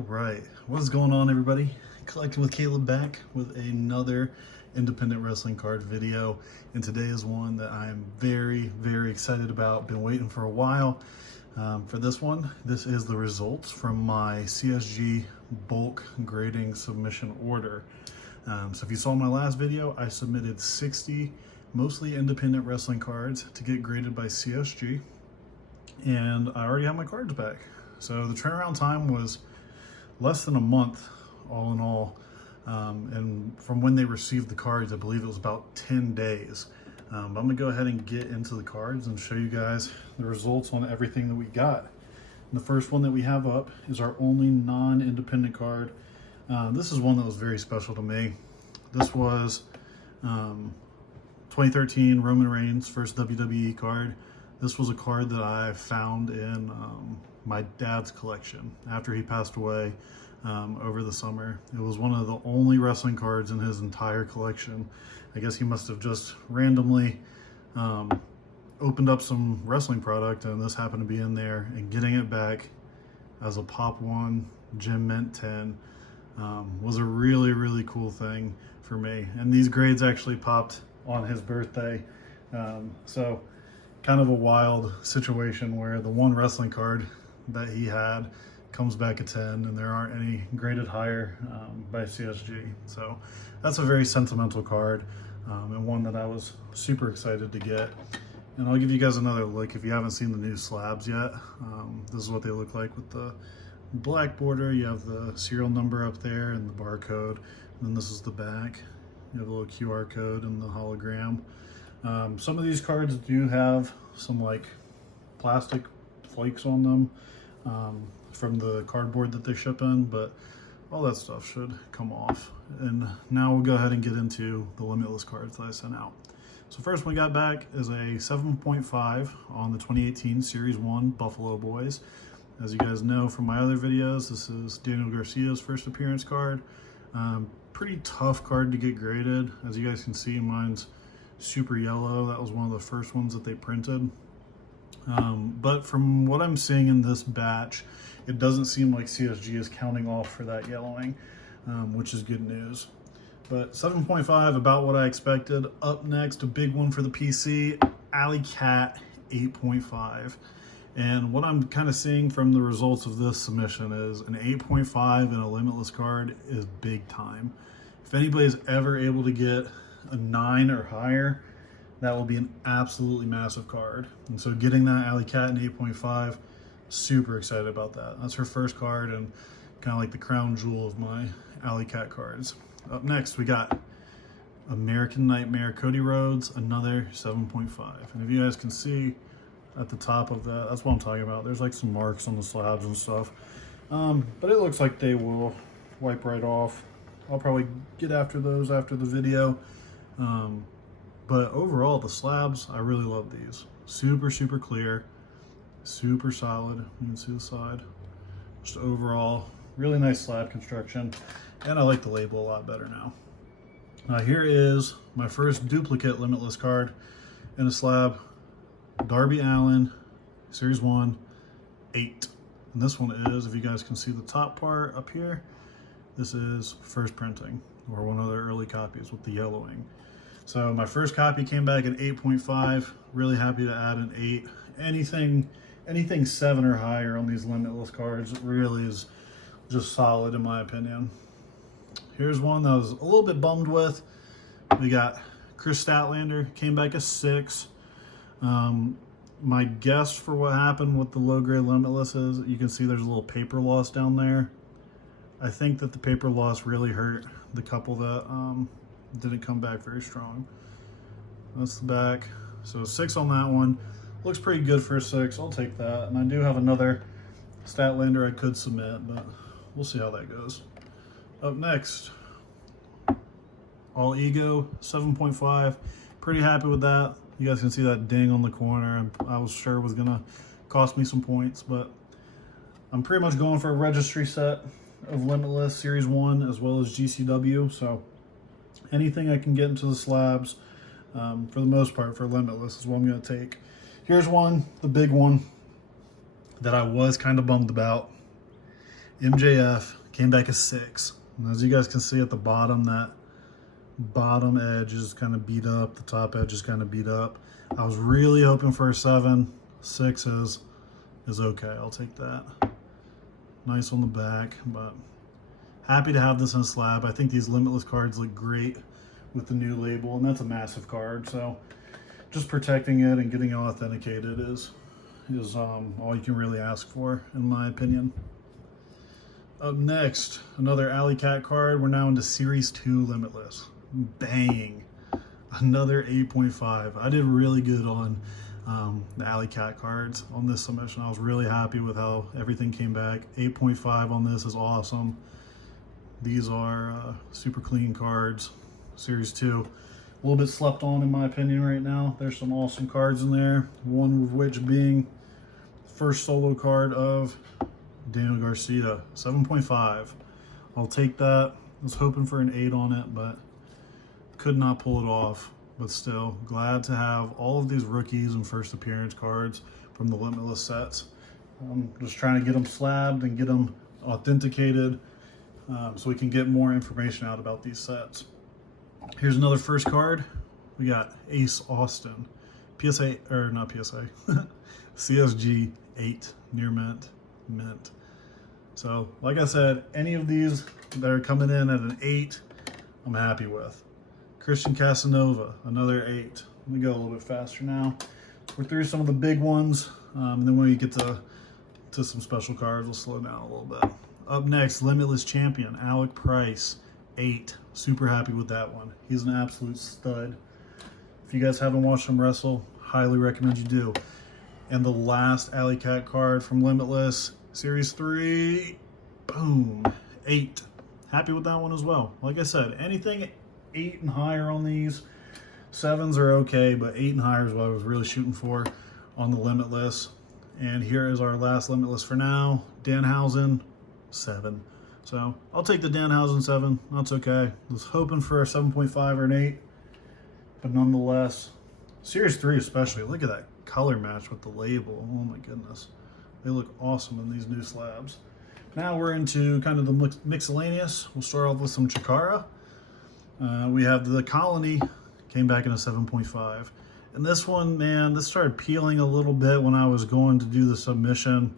All right, what is going on, everybody? Collecting with Caleb back with another independent wrestling card video, and today is one that I'm very excited about. Been waiting for a while for this one. This is the results from my CSG bulk grading submission order. So if you saw my last video, I submitted 60 mostly independent wrestling cards to get graded by CSG, and I already have my cards back. So the turnaround time was less than a month, all in all. And from when they received the cards, I believe it was about 10 days. But I'm gonna go ahead and get into the cards and show you guys the results on everything that we got. And the first one that we have up is our only non-independent card. This is one that was very special to me. This was 2013 Roman Reigns first WWE card. This was a card that I found in my dad's collection after he passed away over the summer. It was one of the only wrestling cards in his entire collection. I guess he must have just randomly opened up some wrestling product, and this happened to be in there, and getting it back as a Pop 1 Gem Mint 10 was a really cool thing for me. And these grades actually popped on his birthday. So kind of a wild situation where the one wrestling card that he had comes back a 10, and there aren't any graded higher by CSG. So that's a very sentimental card, and one that I was super excited to get. And I'll give you guys another look if you haven't seen the new slabs yet. This is what they look like with the black border. You have the serial number up there and the barcode, and then this is the back. You have a little QR code and the hologram. Some of these cards do have some like plastic flakes on them from the cardboard that they ship in, but all that stuff should come off. And now we'll go ahead and get into the Limitless cards that I sent out. So first one we got back is a 7.5 on the 2018 Series 1 Buffalo Boys. As you guys know from my other videos, this is Daniel Garcia's first appearance card. Pretty tough card to get graded. As you guys can see, mine's super yellow. That was one of the first ones that they printed. But from what I'm seeing in this batch, it doesn't seem like CSG is counting off for that yellowing, which is good news. But 7.5, about what I expected. Up next, a big one for the PC, Alley Cat 8.5. And what I'm kind of seeing from the results of this submission is an 8.5 in a Limitless card is big time. If anybody's ever able to get a 9 or higher, that will be an absolutely massive card. And so getting that Alley Cat in 8.5, super excited about that. That's her first card and kind of like the crown jewel of my Alley Cat cards. Up next, we got American Nightmare Cody Rhodes, another 7.5. And if you guys can see at the top of that, that's what I'm talking about. There's like some marks on the slabs and stuff. But it looks like they will wipe right off. I'll probably get after those after the video. But overall, the slabs, I really love these. Super clear, super solid. You can see the side. Just overall, really nice slab construction. And I like the label a lot better now. Here is my first duplicate Limitless card in a slab. Darby Allin, Series 1, 8. And this one is, if you guys can see the top part up here, this is first printing, or one of the early copies with the yellowing. So my first copy came back at 8.5. Really happy to add an 8. Anything 7 or higher on these Limitless cards really is just solid in my opinion. Here's one that I was a little bit bummed with. We got Chris Statlander, came back a 6. My guess for what happened with the low grade Limitless is, you can see there's a little paper loss down there. I think that the paper loss really hurt the couple that didn't come back very strong. That's the back. So 6 on that one. Looks pretty good for a 6. I'll take that. And I do have another Statlander I could submit, but we'll see how that goes. Up next, All Ego 7.5. Pretty happy with that. You guys can see that ding on the corner. I was sure it was gonna cost me some points, but I'm pretty much going for a registry set of Limitless Series 1 as well as GCW. So anything I can get into the slabs, for the most part for Limitless, is what I'm gonna take. Here's one, the big one, that I was kind of bummed about. MJF came back a 6. And as you guys can see at the bottom, that bottom edge is kind of beat up. The top edge is kind of beat up. I was really hoping for a 7. 6 is okay. I'll take that. Nice on the back, but happy to have this in a slab. I think these Limitless cards look great with the new label, and that's a massive card. So just protecting it and getting it authenticated is all you can really ask for, in my opinion. Up next, another Alley Cat card. We're now into Series 2 Limitless. Bang! Another 8.5. I did really good on the Alley Cat cards on this submission. I was really happy with how everything came back. 8.5 on this is awesome. These are super clean cards. Series 2. A little bit slept on, in my opinion, right now. There's some awesome cards in there. One of which being the first solo card of Daniel Garcia. 7.5. I'll take that. I was hoping for an 8 on it, but could not pull it off. But still, glad to have all of these rookies and first appearance cards from the Limitless sets. I'm just trying to get them slabbed and get them authenticated so we can get more information out about these sets. Here's another first card. We got Ace Austin. PSA, or not PSA, CSG 8, near mint. So, like I said, any of these that are coming in at an 8, I'm happy with. Christian Casanova, another 8. Let me go a little bit faster now. We're through some of the big ones, and then when we get to some special cards, we'll slow down a little bit. Up next, Limitless Champion, Alec Price, 8. Super happy with that one. He's an absolute stud. If you guys haven't watched him wrestle, highly recommend you do. And the last Alley Cat card from Limitless, Series 3, boom, 8. Happy with that one as well. Like I said, anything 8 and higher on these. 7s are okay, but 8 and higher is what I was really shooting for on the Limitless. And here is our last Limitless for now. Danhausen, 7. So I'll take the Danhausen 7. That's okay. I was hoping for a 7.5 or an 8, but nonetheless, Series 3 especially. Look at that color match with the label. Oh my goodness, they look awesome in these new slabs. Now we're into kind of the miscellaneous. We'll start off with some Chikara. We have the Colony, came back in a 7.5. And this one, man, this started peeling a little bit when I was going to do the submission.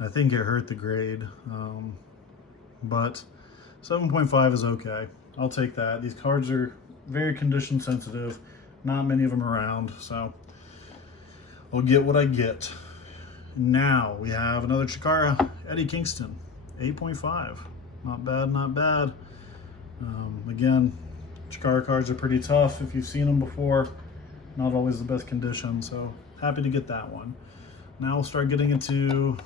I think it hurt the grade. But 7.5 is okay. I'll take that. These cards are very condition sensitive. Not many of them around, so I'll get what I get. Now we have another Chikara, Eddie Kingston, 8.5. Not bad, not bad. Again, Chikara cards are pretty tough. If you've seen them before, not always the best condition, so happy to get that one. Now we'll start getting into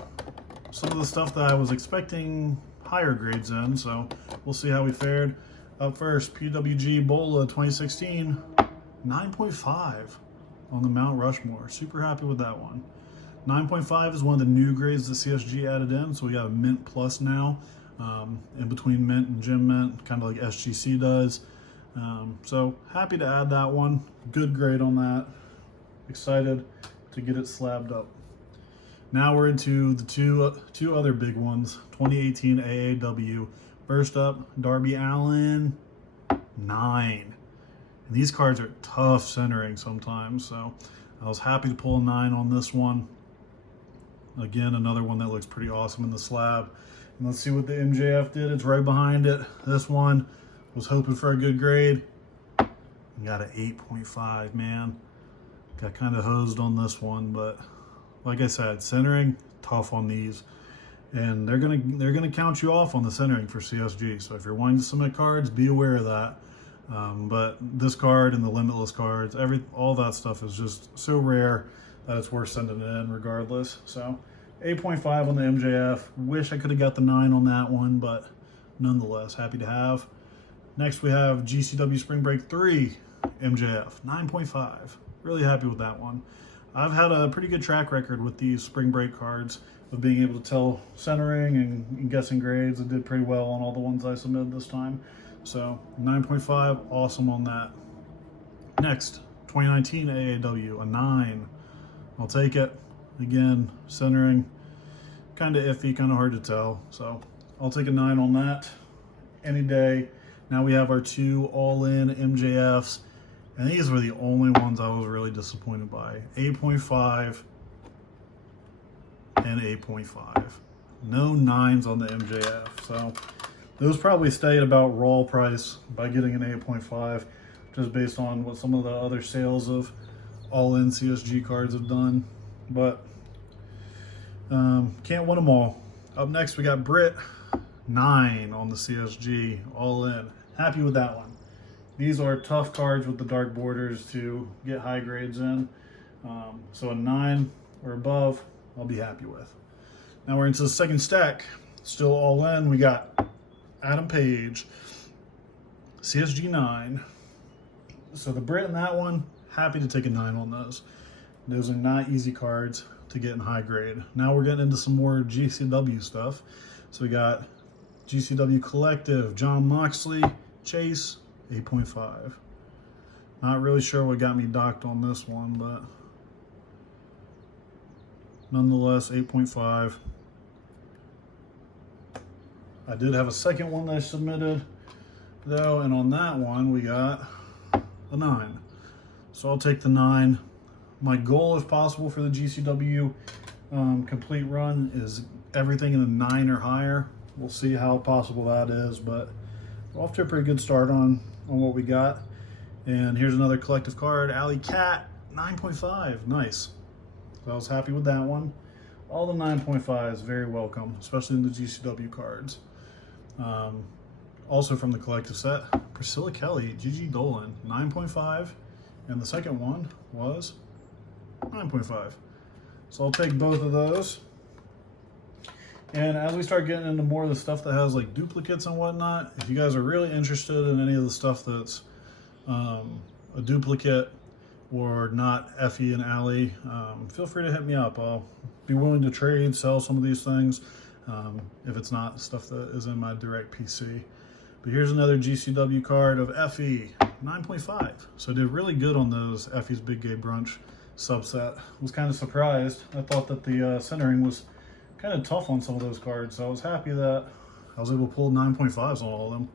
some of the stuff that I was expecting higher grades in, so we'll see how we fared. Up first, PWG Bull 2016, 9.5 on the Mount Rushmore. Super happy with that one. 9.5 is one of the new grades that CSG added in, so we got a Mint Plus now, in between Mint and Gym Mint, kind of like SGC does. So happy to add that one. Good grade on that. Excited to get it slabbed up. Now we're into the two other big ones. 2018 AAW. First up, Darby Allin, 9. And these cards are tough centering sometimes, so I was happy to pull a 9 on this one. Again, another one that looks pretty awesome in the slab. And let's see what the MJF did. It's right behind it. This one was hoping for a good grade. Got an 8.5, man. Got kind of hosed on this one, but like I said, centering, tough on these. And they're gonna count you off on the centering for CSG. So if you're wanting to submit cards, be aware of that. But this card and the Limitless cards, all that stuff is just so rare that it's worth sending it in regardless. So 8.5 on the MJF. Wish I could have got the 9 on that one, but nonetheless, happy to have. Next we have GCW Spring Break 3 MJF, 9.5. Really happy with that one. I've had a pretty good track record with these Spring Break cards of being able to tell centering and guessing grades. I did pretty well on all the ones I submitted this time. So 9.5, awesome on that. Next, 2019 AAW, a 9. I'll take it. Again, centering, kind of iffy, kind of hard to tell. So I'll take a 9 on that any day. Now we have our 2 all-in MJFs, and these were the only ones I was really disappointed by. 8.5 and 8.5. No 9s on the MJF, so those probably stay at about raw price by getting an 8.5, just based on what some of the other sales of all-in CSG cards have done. But can't win them all. Up next, we got Britt, 9 on the CSG, all in. Happy with that one. These are tough cards with the dark borders to get high grades in. So a 9 or above, I'll be happy with. Now we're into the second stack. Still all in. We got Adam Page, CSG 9. So the Britt in that one, happy to take a 9 on those. Those are not easy cards to get in high grade. Now we're getting into some more GCW stuff. So we got GCW Collective, John Moxley, Chase, 8.5. Not really sure what got me docked on this one, but nonetheless, 8.5. I did have a second one that I submitted, though, and on that one we got a 9. So I'll take the 9. My goal, if possible, for the GCW complete run is everything in a 9 or higher. We'll see how possible that is, but we're off to a pretty good start on what we got. And here's another collective card, Alley Cat, 9.5. Nice. So I was happy with that one. All the 9.5s very welcome, especially in the GCW cards. Also from the collective set, Priscilla Kelly, Gigi Dolan, 9.5. And the second one was 9.5. So I'll take both of those. And as we start getting into more of the stuff that has like duplicates and whatnot, if you guys are really interested in any of the stuff that's a duplicate or not Effie and Allie, feel free to hit me up. I'll be willing to trade, sell some of these things if it's not stuff that is in my direct PC. But here's another GCW card of Effie, 9.5. So I did really good on those Effie's Big Gay Brunch subset. Was kind of surprised. I thought that the centering was kind of tough on some of those cards, so I was happy that I was able to pull 9.5s on all of them.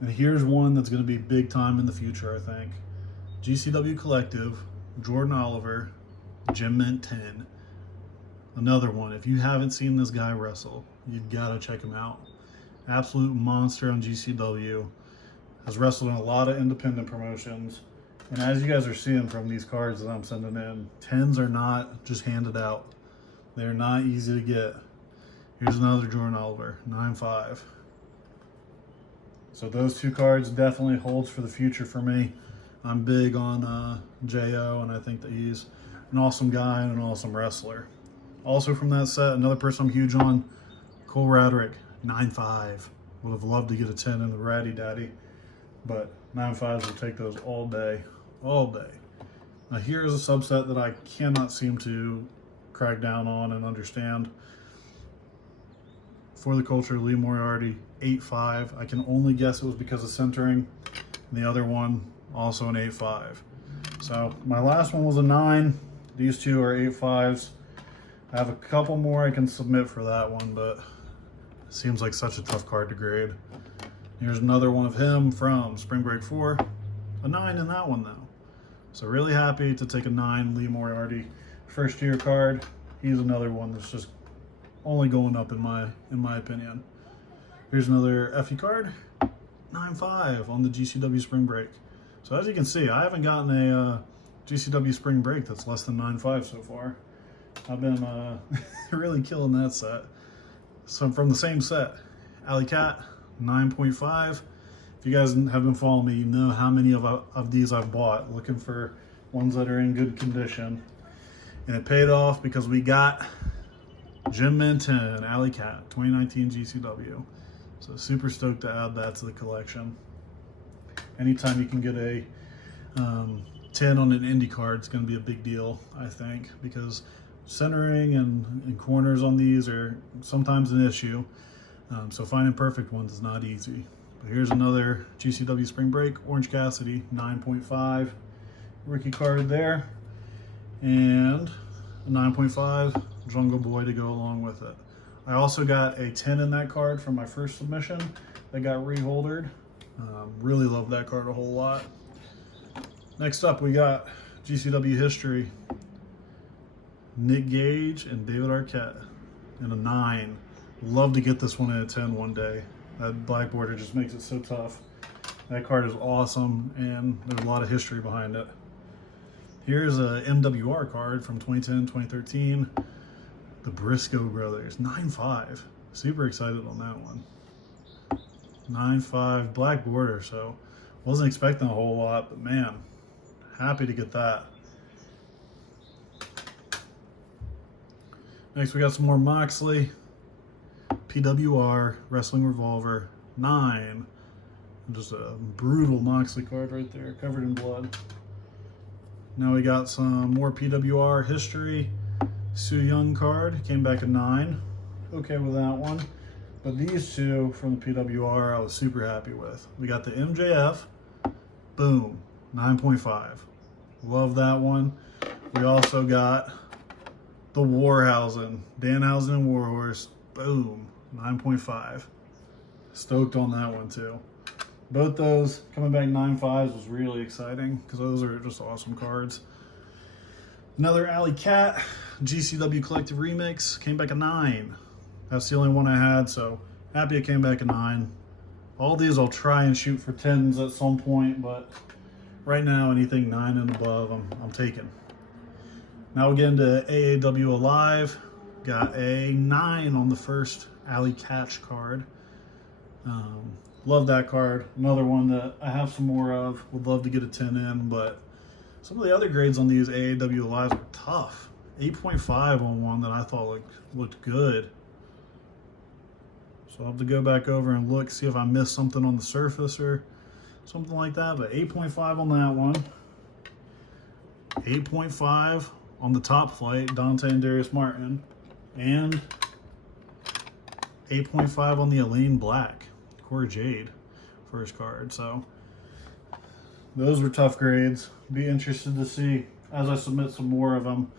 And here's one that's going to be big time in the future, I think. GCW Collective, Jordan Oliver, Gym Mint 10. Another one. If you haven't seen this guy wrestle, you've got to check him out. Absolute monster on GCW. Has wrestled in a lot of independent promotions. And as you guys are seeing from these cards that I'm sending in, 10s are not just handed out. They're not easy to get. Here's another Jordan Oliver, 9.5. So those 2 cards definitely holds for the future for me. I'm big on J.O., and I think that he's an awesome guy and an awesome wrestler. Also from that set, another person I'm huge on, Cole Radrick, 9.5. Would have loved to get a 10 in the Ratty Daddy, but 9.5s will take those all day, all day. Now here's a subset that I cannot seem to crack down on and understand. For the Culture, Lee Moriarty, 8.5. I can only guess it was because of centering. And the other one, also an 8.5. So my last one was a 9. These 2 are 8.5s. I have a couple more I can submit for that one, but it seems like such a tough card to grade. Here's another one of him from Spring Break 4. A 9 in that one, though. So really happy to take a 9 Lee Moriarty first year card. He's another one that's just only going up in my opinion. Here's another Effie card, 9.5 on the GCW Spring Break. So as you can see, I haven't gotten a GCW Spring Break that's less than 9.5 so far. I've been really killing that set. So from the same set, Alley Cat, 9.5. If you guys have been following me, you know how many of these I've bought, looking for ones that are in good condition. And it paid off because we got Gym Mint 10, Alley Cat, 2019 GCW. So super stoked to add that to the collection. Anytime you can get a 10 on an indie card, it's going to be a big deal, I think, because centering and corners on these are sometimes an issue. So finding perfect ones is not easy. But here's another GCW Spring Break, Orange Cassidy, 9.5 rookie card there. And a 9.5 Jungle Boy to go along with it. I also got a 10 in that card from my first submission that got reholdered. Really love that card a whole lot. Next up, we got GCW history. Nick Gage and David Arquette in a 9. Love to get this one in a 10 one day. That black border just makes it so tough. That card is awesome, and there's a lot of history behind it. Here's a MWR card from 2010, 2013. The Briscoe brothers, 9.5. Super excited on that one. 9.5 black border, so wasn't expecting a whole lot, but man, happy to get that. Next, we got some more Moxley. PWR, Wrestling Revolver, 9. Just a brutal Moxley card right there, covered in blood. Now we got some more PWR history. Su Yung card, came back at 9. Okay with that one. But these two from the PWR I was super happy with. We got the MJF, boom, 9.5. Love that one. We also got the Warhausen, Danhausen and Warhorse, boom, 9.5. Stoked on that one too. Both those coming back 9.5s was really exciting because those are just awesome cards. Another Alley Cat, GCW Collective Remix, came back a 9. That's the only one I had, so happy it came back a 9. All these I'll try and shoot for 10s at some point, but right now anything 9 and above I'm taking. Now we'll get into AAW Alive. Got a 9 on the first Alley Catch card. Love that card. Another one that I have some more of. Would love to get a 10 in, but some of the other grades on these AAW Alives were tough. 8.5 on one that I thought looked good. So I'll have to go back over and look, see if I missed something on the surface or something like that. But 8.5 on that one. 8.5 on the Top Flight, Dante and Darius Martin. And 8.5 on the Elaine Black, Cora Jade, first card. So those were tough grades. Be interested to see as I submit some more of them,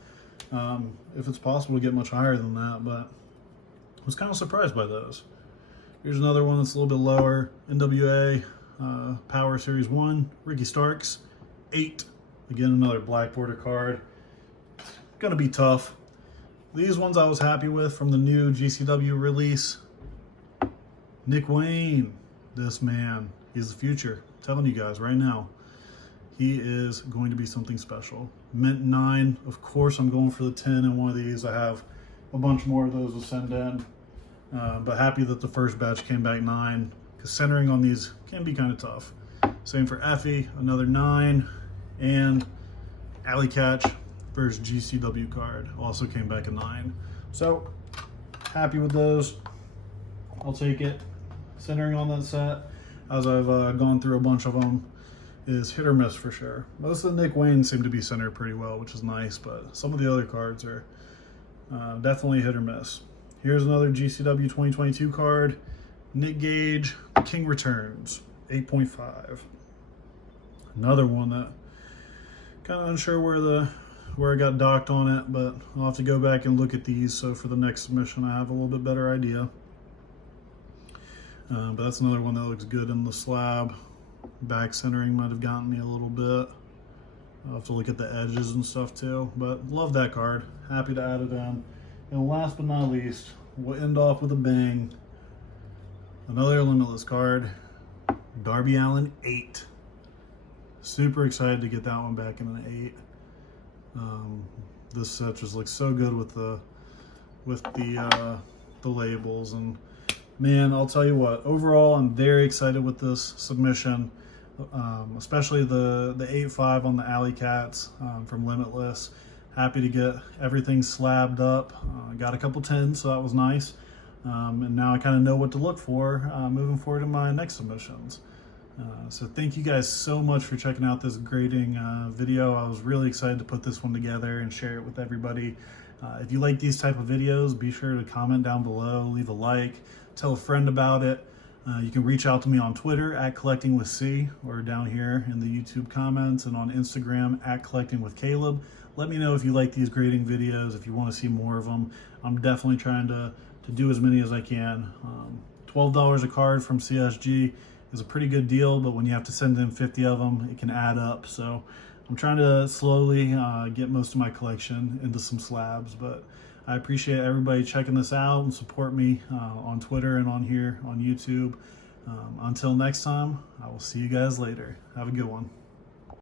if it's possible to get much higher than that, but I was kind of surprised by those. Here's another one that's a little bit lower. NWA Power Series 1, Ricky Starks, 8. Again, another black border card. Gonna be tough. These ones I was happy with from the new GCW release. Nick Wayne, this man, he's the future. I'm telling you guys right now, he is going to be something special. Mint 9, of course I'm going for the 10 in one of these. I have a bunch more of those to send in. But happy that the first batch came back 9, because centering on these can be kind of tough. Same for Effie, another 9, and Alley Catch, first GCW card, also came back a 9. So happy with those. I'll take it. Centering on that set, as I've gone through a bunch of them, is hit or miss for sure. Most of the Nick Wayne seem to be centered pretty well, which is nice, but some of the other cards are definitely hit or miss. Here's another GCW 2022 card. Nick Gage, King Returns, 8.5. Another one that kind of unsure where I got docked on it, but I'll have to go back and look at these, so for the next submission I have a little bit better idea. But that's another one that looks good in the slab. Back centering might have gotten me a little bit. I'll have to look at the edges and stuff too, but love that card. Happy to add it in. And last but not least, we'll end off with a bang. Another Limitless card, Darby Allin, 8. Super excited to get that one back in an 8. This set just looks so good with the labels, and man, I'll tell you what, overall I'm very excited with this submission, especially the 8.5 on the Alley Cats from Limitless. Happy to get everything slabbed up. Got a couple 10s, so that was nice. And now I kind of know what to look for moving forward in my next submissions. So thank you guys so much for checking out this grading video. I was really excited to put this one together and share it with everybody. If you like these type of videos, be sure to comment down below, leave a like, tell a friend about it. You can reach out to me on Twitter at CollectingWithC, or down here in the YouTube comments, and on Instagram at CollectingWithCaleb. Let me know if you like these grading videos, if you want to see more of them. I'm definitely trying to to do as many as I can. $12 a card from CSG is a pretty good deal, but when you have to send in 50 of them, it can add up. So I'm trying to slowly get most of my collection into some slabs, but I appreciate everybody checking this out and support me on Twitter and on here on YouTube. Until next time, I will see you guys later. Have a good one.